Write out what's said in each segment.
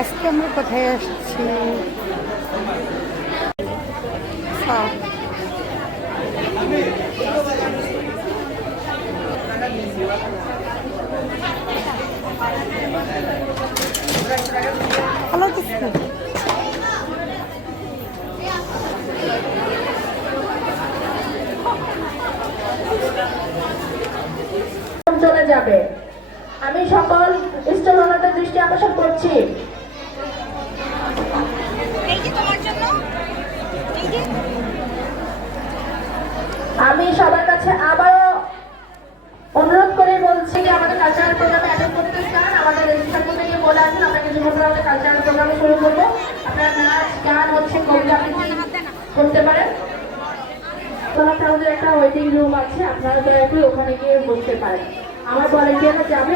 আজকে আমরা কোথায় আসছি? ভালো কিছু চলে যাবে। আমি সকল স্টলওয়ালাদের দৃষ্টি আকর্ষণ করছি। আমি সবার কাছে আবারও অনুরোধ করে বলছি যে আমাদের কালচারাল প্রোগ্রামে অ্যাটেন্ড করতে চান, আমাদের রেজিস্ট্রার করতে গিয়ে বলে আসুন। আমরা কিছু বছর আমাদের কালচারাল প্রোগ্রামে শুরু করবো। আপনারা নাচ গান হচ্ছে কবিতা আবৃত্তি করতে পারেন। আমাদের একটা ওয়েটিং রুম আছে, আপনারা দয়া করে ওখানে গিয়ে বসতে পারেন। আমার ভলান্টিয়াররা যাবে।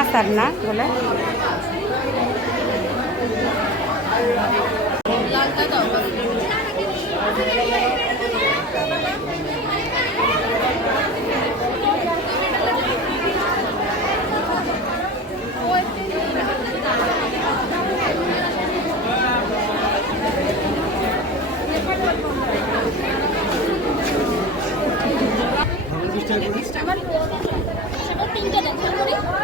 আসার না বলে তিনটে দেন